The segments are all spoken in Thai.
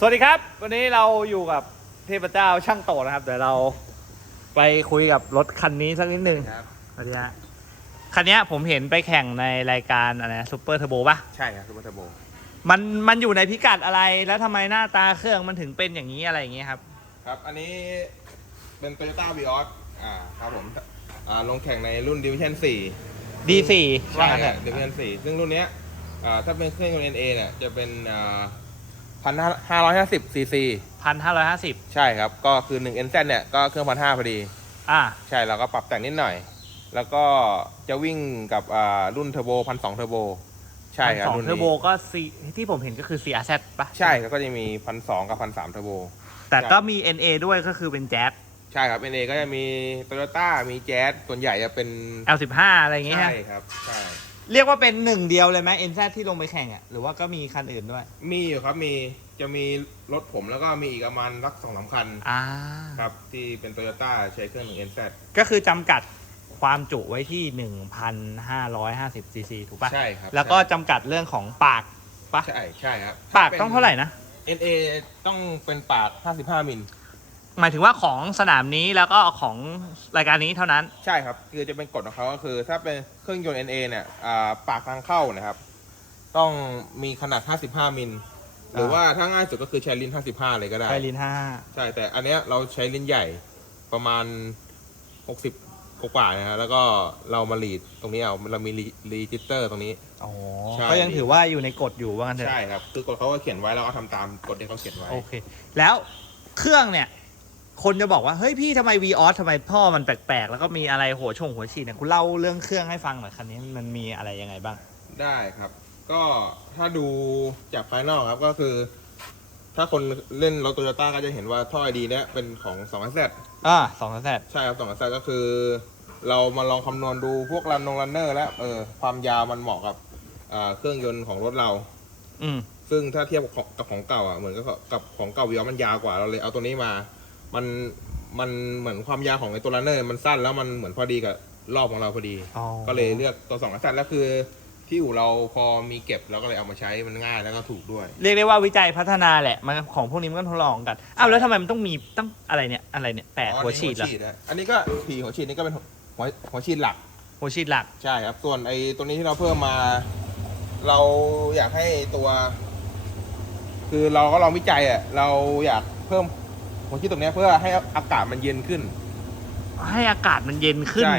สวัสดีครับ วันนี้เราอยู่กับเทพเจ้าช่างโตนะครับ เดี๋ยวเราไปคุยกับรถคันนี้สักนิดนึงครับสวัสดีฮะคันเนี้ยผมเห็นไปแข่งในรายการอะไรซูเปอร์เทอร์โบป่ะ ใช่ครับซูเปอร์เทอร์โบมันมันอยู่ในพิกัดอะไรแล้วทำไมหน้าตาเครื่องมันถึงเป็นอย่างนี้อะไรอย่างเงี้ยครับ ครับ อันนี้เป็น Toyota Vios อ่าครับผมอ่าลงแข่งในรุ่น Division 4 D4 ว่าใช่งั้นเถครับอะ Division 4ซึ่งรุ่นเนี้ยอ่าถ้าเป็นเครื่องยนต์ NA เนี่ยจะเป็นอ่า พันห้าร้อยห้าสิบซีซีพันห้าร้อยห้าสิบใช่ครับ ก็คือ1 NZ เนี่ยก็เครื่องพันห้าพอดี อ่า ใช่เราก็ปรับแต่งนิดหน่อย แล้วก็จะวิ่งกับอ่ารุ่นเทอร์โบพันสองเทอร์โบใช่ครับสองรุ่นเทอร์โบนี้ก็ซีที่ผมเห็นก็คือ CRZ ป่ะใช่ครับก็จะมีพันสองกับพันสามเทอร์โบ แต่ก็มี NA ด้วยก็คือเป็นแจ๊ส ใช่ครับ NA ก็จะมีโตโยต้ามีแจ๊สส่วนใหญ่จะเป็น L15 อะไรอย่างเงี้ยใช่ฮะครับใช่ เรียกว่าเป็นหนึ่งเดียวเลยไหม NZ ที่ลงไปแข่งอะหรือว่าก็มีคันอื่นด้วย มีอยู่ครับมีจะมีรถผมแล้วก็มีอีกประมาณรักสองสามคันอ่าครับที่เป็นโตโยต้าใช้เครื่องหนึ่ง NZ ก็คือจำกัดความจุไว้ที่ 1,550ซีซีถูกปะใช่ครับแล้วก็จำกัดเรื่องของปากปะใช่ใช่ครับปากต้องเท่าไหร่นะ NA ต้องเป็นปาก 55 มิล หมายถึงว่าของสนามนี้แล้วก็ของรายการนี้เท่านั้น ใช่ครับ คือจะเป็นกฎของเขาก็คือ ถ้าเป็นเครื่องยนต์ NA เนี่ยอ่าปากทางเข้านะครับ ต้องมีขนาด 55 มิล หรือว่าถ้าง่ายสุดก็คือใช้ลิ้น 55 เลยก็ได้ไฟลินใช่ แต่อันเนี้ยเราใช้ลิ้นใหญ่ประมาณ 60 กว่าๆนะฮะแล้วก็เรามาลีดตรงนี้เอา เรามีรีจิสเตอร์ตรงนี้5อ๋อ ใช่ ก็ยังถือว่าอยู่ในกฎอยู่ว่างั้นเถอะ ใช่ครับ คือกฎเขาก็เขียนไว้เราก็ทำตามกฎที่เขาเขียนไว้ โอเค แล้วเครื่องเนี่ย คนจะบอกว่า เฮ้ยพี่ทำไม v ีออสทำไมท่อมันแปลกๆ แล้วก็มีอะไรหัวชงหัวฉีดเนี่ยคุณเล่าเรื่องเครื่องให้ฟังหน่อยคันนี้มันมีอะไรยังไงบ้าง ได้ครับ ก็ถ้าดูจากภายนอกครับก็คือ ถ้าคนเล่นรถโตโยต้าก็จะเห็นว่าท่อไอดีเนี้ยเป็นของ2 z อ่าสองแสนใช่ครับ2 z ก็คือ เรามาลองคำนวณดูพวกรันนงรันเนอร์ แล้วเออความยาวมันเหมาะกับอ่าเครื่องยนต์ของรถเรา อืมซึ่งถ้าเทียบกับของกับของเก่าอะเหมือนกับกับของเก่าวิวมันยาวกว่าเราเลยเอาตัวนี้มา มันมันเหมือนความยาวของไอ้ตัวรันเนอร์มันสั้นแล้วมันเหมือนพอดีกับรอบของเราพอดี อ๋อก็เลยเลือกตัวสองสั้นแล้วคือ ที่อู่เราพอมีเก็บเราก็เลยเอามาใช้มันง่ายแล้วก็ถูกด้วย เรียกได้ว่าวิจัยพัฒนาแหละมันของพวกนี้มันก็ทดลองกันอ้าวแล้วทำไมมันต้องมีตั้งอะไรเนี่ยอะไรเนี่ยแปดอ๋อหัวฉีดเหรออันนี้นะอันนี้ก็ผีหัวฉีดนี่ก็เป็นหัวหัวฉีดหลัก หัวฉีดหลัก ใช่ครับ ส่วนไอ้ตัวนี้ที่เราเพิ่มมา เราอยากให้ตัว คือเราก็ลองวิจัยอะ เราอยากเพิ่ม หัวฉีดตรงเนี้ยเพื่อให้อากาศมันเย็นขึ้นให้อากาศมันเย็นขึ้น ใช่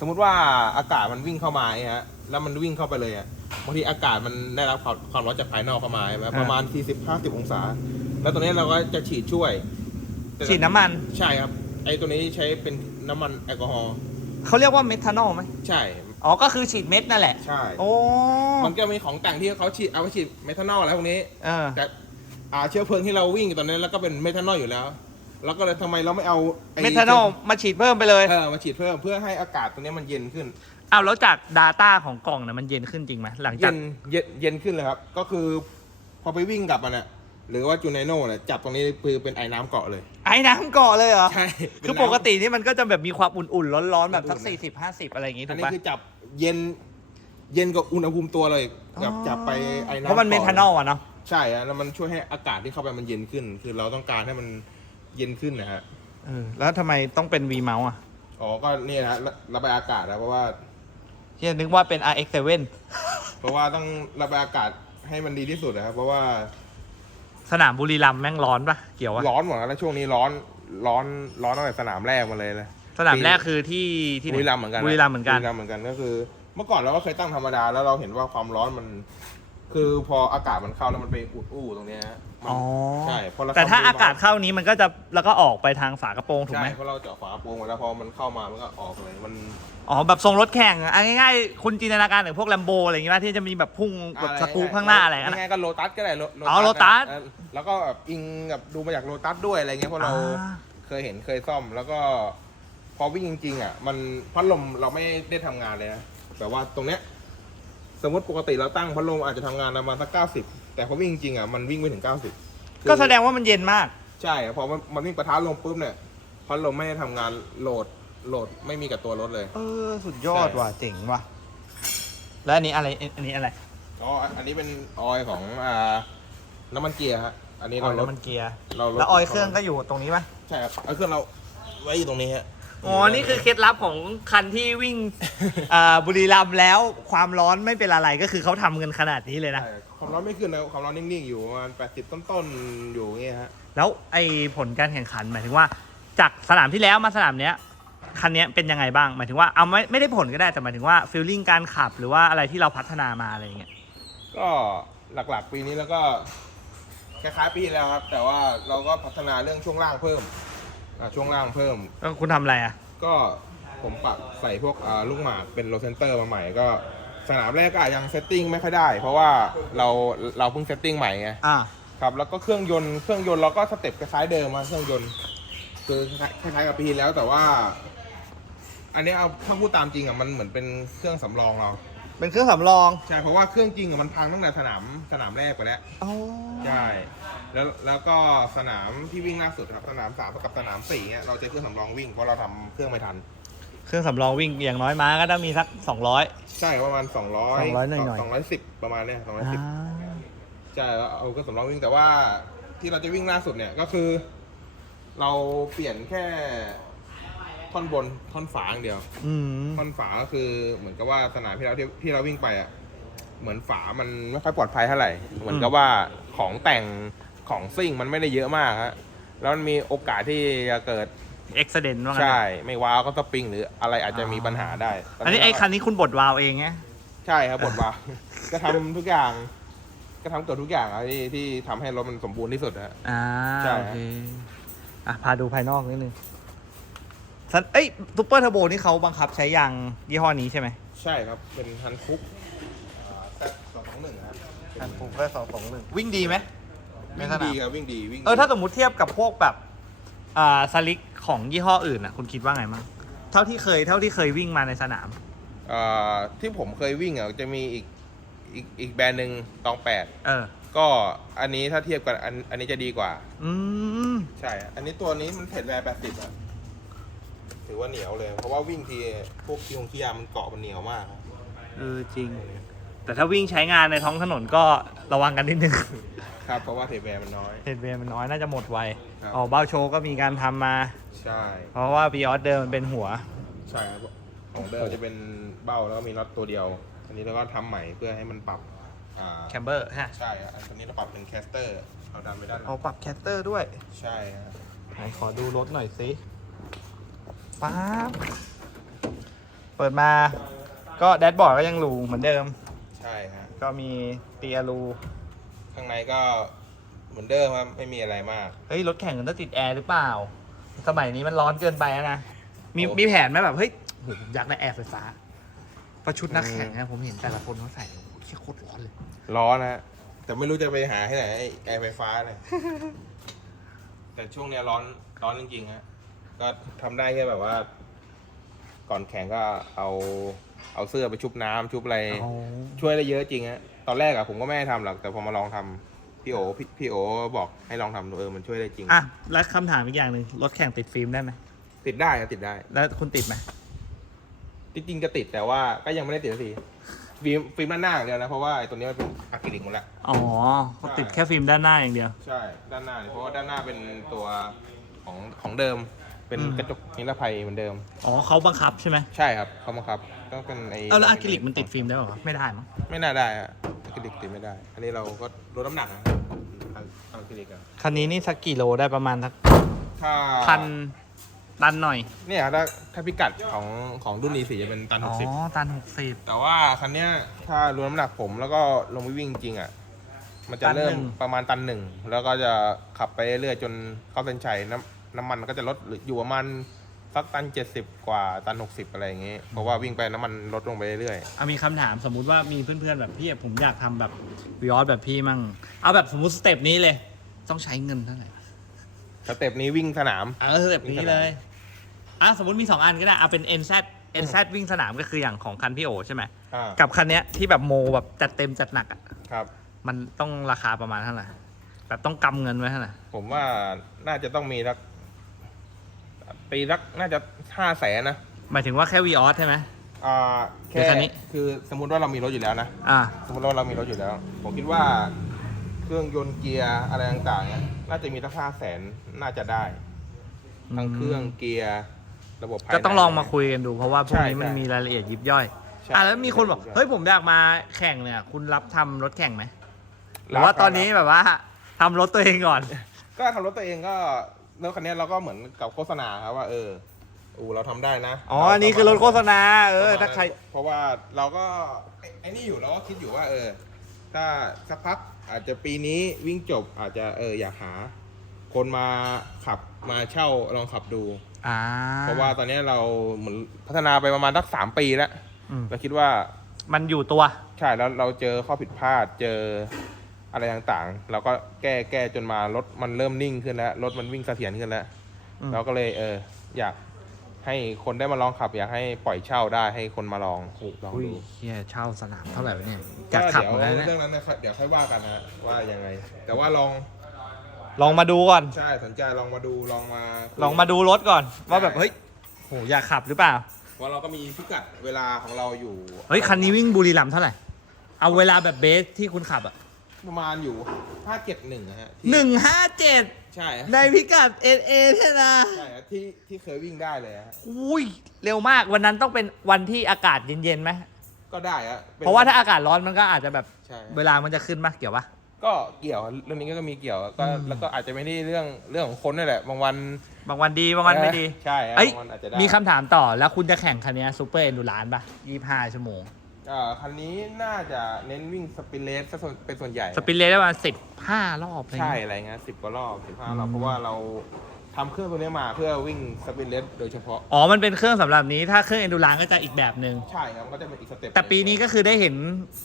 สมมุติว่าอากาศมันวิ่งเข้ามาเนี่ยฮะแล้วมันวิ่งเข้าไปเลยอะบางทีอากาศมันได้รับความความร้อนจากภายนอกเข้ามาใช่ไหมอ่าประมาณ 40-50 องศา แล้วตัวนี้เราก็จะฉีดช่วยฉีดน้ำมัน ใช่ครับ ไอ้ตัวนี้ใช้เป็นน้ำมันแอลกอฮอล์เขาเรียกว่าเมทานอลไหมใช่ อ๋อ ก็คือฉีดเม็ดนั่นแหละ ใช่ โอ้ มันก็มีของแต่งที่เขาฉีดเอาไปฉีดเมทานอลแล้วพวกนี้ เออ แต่ อ่าเชื้อเพลิงที่เราวิ่งอยู่ตอนนี้แล้วก็เป็นเมทานอลอยู่แล้ว แล้วก็เลยทำไมเราไม่เอาไอ้เมทานอลมาฉีดเพิ่มไปเลยเออมาฉีดเพิ่มเพื่อให้อากาศตัวนี้มันเย็นขึ้น อ้าวแล้วจาก Data ของกล่องเนี่ยมันเย็นขึ้นจริงไหมหลังจาเย็กนเย็นเย็นขึ้นเลยครับ ก็คือพอไปวิ่งกลับมันเนี่ยหรือว่าจูไนโน่เนี่ยจับตรงนี้คือเป็นไอ้น้ำเกาะเลย ไอ้น้ำเกาะเลยเหรอ ใช่คือปกตินี่มันก็จะแบบมีความอุ่นๆ ร้อนๆ แบบสักอุ่นๆ สี่สิบห้าสิบอะไรอย่างงี้อัถูนกนี้ปะคือจับเย็น เย็นกับอุณหภูมิตัวเลยจับอ๋อจับไปไอ้น้ำเพราะมันเมกาะทานอลอะเนาะ ใช่อะแล้วมันช่วยให้อากาศที่เข้าไปมันเย็นขึ้น คือเราต้องการให้มันเย็นขึ้นนะฮะเออแล้วทำไมต้องเป็น V Mount อะอ๋อก็นี่นะระระบายอากาศนะเพราะว่าที่นึกว่าเป็น RX7 เพราะว่าต้องระบายอากาศให้มันดีที่สุดนะครับ เพราะว่าสนามบุรีรัมย์แม่งร้อนปะเกี่ยววะร้อนหมดแล้วช่วงนี้ร้อนร้อนร้อนตั้งแต่สนามแรกมาเลยเลยสนามแรกคือที่ที่ไหนบุรีรัมย์เหมือนกันนะบุรีรัมย์เหมือนกันบุรีรัมย์เหมือนกันก็คือ เมื่อก่อนเราก็เคยตั้งธรรมดาแล้วเราเห็นว่าความร้อนมัน คือพออากาศมันเข้าแล้วมันไปอุดอู้ตรงเนี้ยฮะมันอ๋อ ใช่พอเราแต่ถ้าทำดูอากาศเข้านี้มันก็จะแล้วก็ออกไปทางฝากระโปรงถูกใช่ไหมเพราะเราเจาะฝาโปร่งไว้แล้วพอมันเข้ามามันก็ออกเลยมัน อ๋อแบบทรงรถแข่งอะเอาง่ายๆคุณจินตนาการถึงพวกแลมโบอะไรอย่างงี้ป่ะที่จะมีแบบพุ่งแบบสกู๊ปข้างหน้าอะไรกันยังไงก็โลตัสก็ได้โลอ๋อ Lotus เออแล้วก็แบบอิงกับดูมาจากโลตัสด้วยอะไรเงี้ยเพราะเราอ่า เคยเห็นเคยซ่อม แล้วก็พอวิ่งจริงๆอะ มันพัดลมเราไม่ได้ทำงานเลยนะแต่ว่าตรงเนี้ย สมมติปกติเราตั้งพัดลมอาจจะทำงานประมาณสักเก้าสิบแต่พอวิ่งจริงๆอะมันวิ่งไม่ถึงเก้าสิบก็แสดงว่ามันเย็นมาก ใช่อะพอมันมันวิ่งประทะลมปุ๊บเนี่ยพัดลมไม่ได้ทำงานโหลดโหลดไม่มีกับตัวรถเลย เออ สุดยอดใช่ ว่ะเจ๋งว่ะ แล้วอันนี้อะไรอันนี้อะไรอ๋ออันนี้เป็นออยล์ของอ่าน้ำมันเกียร์ฮะอันนี้อ๋อเราลแล้วดมันเกียร์ เราลด แล้วออยล์เครื่องก็อยู่ตรงนี้ปะใช่ครับเอาเครื่องเราไว้อยู่ตรงนี้ฮะ อ๋อ นี่คือเคล็ดลับของคันที่วิ่ง อ่าบุรีรัมย์แล้วความร้อนไม่เป็นอะไรก็คือเขาทำกันขนาดนี้เลยนะ ใช่ความร้อนไม่ขึ้นนะความร้อนนิ่งๆ อยู่ประมาณ80 ต้นๆ อยู่อย่างเงี้ยฮะ แล้วไอ้ผลการแข่งขันหมายถึงว่า จากสนามที่แล้วมาสนามเนี้ยคันเนี้ยเป็นยังไงบ้างหมายถึงว่าเอาไม่ไม่ได้ผลก็ได้แต่หมายถึงว่าฟีลลิ่งการขับหรือว่าอะไรที่เราพัฒนามาอะไรอย่างเงี้ยก็หลักๆ ปีนี้แล้วก็คล้ายๆปีที่แล้วครับ แต่ว่าเราก็พัฒนาเรื่องช่วงล่างเพิ่ม อ่าช่วงล่างเพิ่ม แล้วคุณทำอะไรอะ ก็ผมปรับใส่พวกอ่าลูกหมากเป็นโลเซนเตอร์มาใหม่ก็สนามแรกก็อาจยังเซตติ้งไม่ค่อยได้ เพราะว่าเราเราเพิ่งเซตติ้งใหม่ไงอ่า ครับแล้วก็เครื่องยนต์เครื่องยนต์เราก็สเต็ปคล้ายๆเดิมมาเครื่องยนต์คือคล้ายๆกับปีที่แล้วแต่ว่า อันนี้เอาถ้าพูดตามจริงอะมันเหมือนเป็นเครื่องสำรองเรา เป็นเครื่องสำรอง ใช่เพราะว่าเครื่องจริงอะมันพังตั้งแต่สนามสนามแรกไปแล้ว อ๋อ ใช่ แล้วแล้วก็สนามที่วิ่งล่าสุดครับสนามสามกับสนามสี่เนี่ยเราใช้เครื่องสำรองวิ่งเพราะเราทำเครื่องไม่ทัน เครื่องสำรองวิ่งอย่างน้อยม้าก็ต้องมีสักสองร้อยใช่ประมาณสองร้อย200หน่อยๆ สองร้อยสิบประมาณเนี้ยสองร้อยสิบอ่าใช่แล้วเอาเครื่องสำรองวิ่งแต่ว่าที่เราจะวิ่งล่าสุดเนี่ยก็คือ เราเปลี่ยนแค่ ท่อนบนท่อนฝาอย่างเดียว อืมท่อนฝาก็คือเหมือนกับว่าสนามที่เราที่ที่เราวิ่งไปอะเหมือนฝามันไม่ค่อยปลอดภัยเท่าไหร่ เหมือนกับว่าของแต่งของซิ่งมันไม่ได้เยอะมากฮะแล้วมันมีโอกาสที่จะเกิดเอ็กซ์เดนว่างั้นใช่ ไม่ว้าวก็สปริงหรืออะไรอาจจะมีปัญหาได้อันนี้ไอ้คันนี้คุณบดวาล์วเองไงใช่ครับบทว้าวก็ทำทุกอย่าง ก็ทำเกือบทุกอย่างอะที่ที่ทำให้รถมันสมบูรณ์ที่สุดฮะ อ่าใช่ โอเคอะพาดูภายนอกนิดนึง สันเอ้ยซูเปอร์เทอร์โบนี่เขาบังคับใช้ยางยี่ห้อนี้ใช่ไหมใช่ครับ เป็นฮันคุกแซสองสองหนึ่งครับอันฟูเปอร์สองสองหนึ่งวิ่งดีไหมวิ่งดีครับวิ่งดีวิ่งดีเออถ้าสมมติเทียบกับพวกแบบอ่าสลิกของยี่ห้ออื่นอะคุณคิดว่าไงมั้งเท่าที่เคยเท่าที่เคยวิ่งมาในสนามเอ่อที่ผมเคยวิ่งอะจะมีอีกอีกอีกแบรนด์หนึ่งตองแปดเออ ก็อันนี้ถ้าเทียบกันอันอันนี้จะดีกว่า อืมใช่ อันนี้ตัวนี้มันเทรดแวร์แปดสิบอะ ถือว่าเหนียวเลย เพราะว่าวิ่งทีพวกคียงคียามันเกาะมันเหนียวมากครับเออจริง แต่ถ้าวิ่งใช้งานในท้องถนนก็ระวังกันนิดนึง ครับ เพราะว่าเทรดแวร์มันน้อย เฮดเวย์มันน้อยน่าจะหมดไวครับ อ๋อเบ้าโชว์ก็มีการทำมา ใช่เพราะว่าบีออสเดิมมันเป็นหัว ใช่ครับของเดิมจะเป็นเบ้าแล้วก็มีน็อตตัวเดียว อันนี้เราก็ทำใหม่เพื่อให้มันปรับอ่าแคมเบอร์ฮะใช่ครับอันนี้เราปรับเป็นแคสเตอร์เอาดันไปด้านหลัเอางปรับแคสเตอร์ด้วย ใช่ฮะไหนขอดูรถหน่อยสิ ป๊าบเปิดมา ก็แดชบอร์ดก็ยังรูเหมือนเดิม ใช่ฮะ ก็มีเตียรู ข้างในก็เหมือนเดิมครับไม่มีอะไรมาก เฮ้ย รถแข่งมันต้องติดแอร์หรือเปล่า สมัยนี้มันร้อนเกินไปแล้วนะ มีโอ้ มีแผนไหมแบบ เฮ้ยโหผมอยากได้แอร์ไฟฟ้าประชุดนักแข่งนะผมเห็นแต่ละคนเขาใส่โอ้โหเชี่ยโคตรร้อนเลย ร้อนนะฮะแต่ไม่รู้จะไปหาที่ไหนไอ้แอร์ไฟฟ้าเนี่ย แต่ช่วงเนี้ยร้อนร้อนจริงๆฮะ ก็ทำได้แค่แบบว่า ก่อนแข่งก็เอาเอาเสื้อไปชุบน้ำชุบอะไร ช่วยได้เยอะจริงฮะ ตอนแรกอะผมก็ไม่ได้ทำหรอก แต่พอมาลองทำพี่โอพี่พี่โอบอกให้ลองทำดูเออ มันช่วยได้จริง อะ แล้วคำถามอีกอย่างหนึ่งรถแข่งติดฟิล์มได้ไหมติดได้ครับติดได้ แล้วคุณติดไหมจริงๆจะติดแต่ว่าก็ยังไม่ได้ติดสักทีฟิล์มฟิล์มด้านหน้าอย่างเดียวนะ เพราะว่าไอ้ตัวนี้มันเป็นอะคริลิกหมดแล้ว อ๋อเขาติดแค่ฟิล์มด้านหน้าอย่างเดียว ใช่ ด้านหน้าเนี่ยเพราะว่าด้านหน้าเป็นตัวของของเดิม เป็นอืม กระจกนิรภัยเหมือนเดิม อ๋อเขาบังคับใช่ไหมใช่ครับเขาบังคับ ก็เป็นไอ้เอาแล้วอะคริลิกมันติดฟิล์มได้ป่าวะไม่ได้มั้งไม่น่าได้อะอะคริลิกติดไม่ได้ อันนี้เราก็ลดน้ำหนักนะอะอะคริลิกอะคันนี้นี่สักกี่โลได้ประมาณสักถ้าพันตันหน่อยเนี่ยถ้าถ้าพิกัดของของรุ่นนี้สีจะเป็นตันหอ๋อกสิบ ตันหกสิบ แต่ว่าคันเนี้ยถ้ารวมน้ำหนักผมแล้วก็ลงไปวิ่งจริงอะ มันจะตันเริ่มหนึ่งประมาณตันหนึ่ง แล้วก็จะขับไปเรื่อยๆจนเข้าเส้นชัยน้ำ น้ำมันก็จะลดเหลืออยู่ประมาณสักตันเจ็ดสิบกว่าตันหกสิบอะไรอย่างเงี้ยเพราะว่าวิ่งไปน้ำมันลดลงไปเรื่อยอะมีคำถามสมมุติว่ามีเพื่อนๆแบบพี่ผมอยากทำแบบวิออสแบบพี่มั่งเอาแบบสมมุติสเต็ปนี้เลย ต้องใช้เงินเท่าไหร่ๆสเต็ปนี้วิ่งสนาม เออสเต็ปนี้เลยอะสมมติมีสองอันก็ได้เอาเป็น NZ NZ วิ่งสนามก็คืออย่างของคันพี่โอใช่ไหมอ่ากับคันเนี้ยที่แบบโมแบบจัดเต็มจัดหนักอะครับ มันต้องราคาประมาณเท่าไหร่แบบต้องกำเงินไว้เท่าไหร่ผมว่าน่าจะต้องมีสัก ปีสักน่าจะห้าแสนนะหมายถึงว่าแค่วีออสใช่ไหม อ่าเดี๋แค่ยวคันนี้ คือสมมุติว่าเรามีรถอยู่แล้วนะ อ่า สมมติว่าเรามีรถอยู่แล้ว ผมคิดว่าเครื่องยนต์เกียร์อะไรต่างๆเนี่ยน่าจะมีตั้งห้าแสนน่าจะได้ ทั้งเครื่องเกียร์ระบบภายใน ก็ต้องลองมาคุยกันดูเพราะว่าพวกนี้ใช่มันใช่มีรายละเอียดยิบย่อย ใช่อะแล้วมีคนบอกยิบย่อยเฮ้ยผมอยากมาแข่งเนี่ย คุณรับทำรถแข่งไหมหรือว่าตอนนี้แบบว่าทำรถตัวเองก่อน ก็ทำรถตัวเองก็ รถคันนี้เราก็เหมือนกับโฆษณาครับว่าเอออูเราทำได้นะอ๋ออันนี้คือรถโฆษณา เออ ถ้าใคร เพราะว่าเราก็ไอ้ไอ้นี่อยู่เราก็คิดอยู่ว่า เออ ถ้าสักพักอาจจะปีนี้วิ่งจบอาจจะเอออยากหา คนมาขับมาเช่าลองขับดู อ่าเพราะว่าตอนนี้เราเหมือนพัฒนาไปประมาณสักสามปีแล้วอืมเราคิดว่า มันอยู่ตัว ใช่แล้วเราเจอข้อผิดพลาดเจอ อะไรต่างๆ เราก็แก้แก้จนมารถมันเริ่มนิ่งขึ้นแล้วรถมันวิ่งเสถียรขึ้นแล้วอืมเราก็เลยเออ อยากให้คนได้มาลองขับ อยากให้ปล่อยเช่าได้ให้คนมาลองลองอุ้ยดูเฮียเช่าสนามเท่าไหร่วะเนี่ยอก็ยากขับเดี๋ยวเหมือนกันนะเรื่องนั้นนะครับเดี๋ยวค่อยว่ากันนะว่ายังไง แต่ว่าลองลองมาดูก่อน ใช่สนใจลองมาดูลองมา ลองมาดูรถก่อน ว่าแบบใช่เฮ้ยโหอยากขับหรือเปล่า ว่าเราก็มีพิกัดเวลาของเราอยู่เฮ้ย คันนี้วิ่งบุรีรัมย์เท่าไหร่ เอาเวลาแบบเบสที่คุณขับอะ ประมาณอยู่ห้าเจ็ดหนึ่งฮะที่หนึ่งห้าเจ็ดใช่ฮะในพิกัดเอเอเนี่ยนะใช่ฮะที่ที่เคยวิ่งได้เลยฮะอุ้ยเร็วมากวันนั้นต้องเป็นวันที่อากาศเย็นๆไหมก็ได้ฮะป็น เพราะว่าถ้าอากาศร้อนมันก็อาจจะแบบใช่ฮะเวลามันจะขึ้นปะเกี่ยวปะ ก็เกี่ยวเรื่องนี้ก็มีเกี่ยวก็อืม แล้วก็อาจจะไม่ได้เรื่องเรื่องของคนนี่แหละบางวันบางวันดีบางวันไม่ดี ใช่ฮะเอ้ยบางวันอาจจะได้มีคำถามต่อแล้วคุณจะแข่งคันนี้ซูเปอร์เอนดูรานปะยี่ห้าชั่วโมง อ่าคันนี้น่าจะเน้นวิ่งสปินเลสซะส่วนเป็นส่วนใหญ่ สปินเลสได้ประมาณสิบห้ารอบอะไรใช่เงี้ยอะไรเงี้ยสิบกว่ารอบสิบห้าอืมรอบ เพราะว่าเราทำเครื่องตัวนี้มาเพื่อวิ่งสปินเลสโดยเฉพาะ อ๋อ มันเป็นเครื่องสำหรับนี้ ถ้าเครื่องเอนดูรานก็จะอีกแบบหนึ่ง ใช่ครับมันก็จะเป็นอีกสเต็ปแต่ปีนี้ก็คือได้เห็น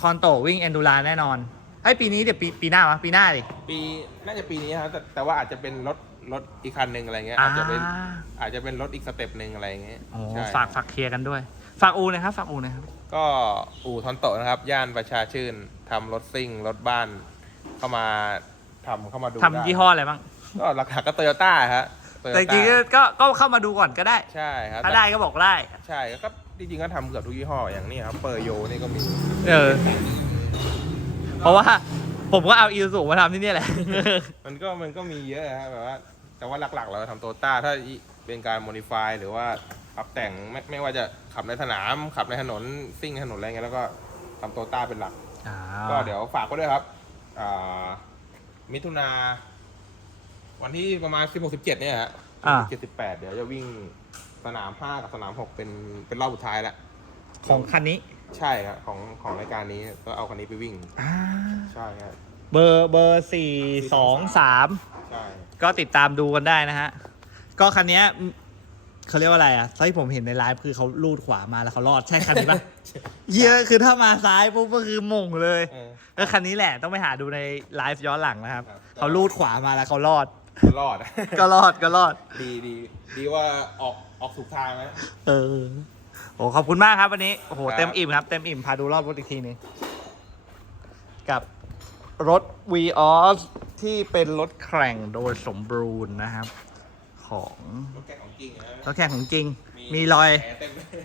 ทอนโตวิ่งเอนดูรานแน่นอน ไอ้ยปีนี้เดี๋ยวปีปีหน้าวะ ปีหน้าดิปีน่าจะปีนี้ครับแต่แต่ว่าอาจจะเป็นรถรถอีกคันหนึ่งอะไรเงี้ยอาจจะเป็นอาจจะเป็นรถอีกสเต็ปหนึ่งอะไรเงี้ยโอ้ใช่ฝากฝากเคลียร์กันด้วย ฝากอูหนะครับ ฝากอูหนะครับ ก็อู่ทอนโตะนะครับ ย่านประชาชื่นทำรถซิ่ง รถบ้าน เข้ามาทำเข้ามาดูทำยี่ห้ออะไรบ้างได้ก็หลักๆก็โตโยต้าฮะ Toyota แต่จริงๆก็ก็เข้ามาดูก่อนก็ได้ ใช่ครับถ้าได้ก็บอกได้ ใช่ก็จริงๆก็ทำเกือบทุกยี่ห้ออย่างนี้ครับเปอร์โยนี่ก็มี เออ เพราะว่าผมก็เอาอิลสูมาทำที่เนี่ยแหละ มันก็มันก็มีเยอะฮะแบบว่าแต่ว่าหลักๆ เราทำโตต้าถ้าเป็นการโมดิฟายหรือว่า ปรับแต่งไม่ไม่ว่าจะขับในสนาม ขับในถนนซิ่งในถนนอะไรเงี้ยแล้วก็ทำโตต้าเป็นหลักก็เดี๋ยวฝากไว้ด้วยครับอ่ามิถุนาวันที่ประมาณ16 17เนี่ยฮะอ่า17 18เดี๋ยวจะวิ่งสนาม5กับสนาม6เป็นเป็นรอบสุดท้ายแล้วของคันนี้ ใช่ครับของของรายการนี้ก็เอาคันนี้ไปวิ่งใช่ครับ เบอร์เบอร์สี่สองสาม ใช่ ก็ติดตามดูกันได้นะฮะ ก็คันเนี้ย เขาเรียกว่าอะไรอะที่ผมเห็นในไลฟ์คือเขาลูดขวามาแล้วเขารอดใช่คันนี้ปะเยอะคือถ้ามาซ้ายปุ๊บก็คือมงเลยเออก็คันนี้แหละต้องไปหาดูในไลฟ์ย้อนหลังนะครับครับ เขาลูดขวามาแล้วเขารอด รอด ก็รอดก็รอด ดีดีดีว่าออกออกสุกทางนะ เออโอ้ขอบคุณมากครับวันนี้โอ้โหครับ เต็มอิ่มครับ เต็มอิ่มพาดูรอบรถอีกทีหนึงกับรถ v ีออสที่เป็นรถแข่งโดยสมบูรณ์นะครับ ของรถแข่งของ จริงนะรถแข่งของจริง มีรอย แผลเต็มเลย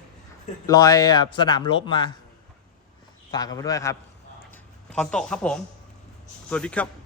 รอยแบบสนามรบมา ฝากกันไปด้วยครับทอนโตะครับผม สวัสดีครับ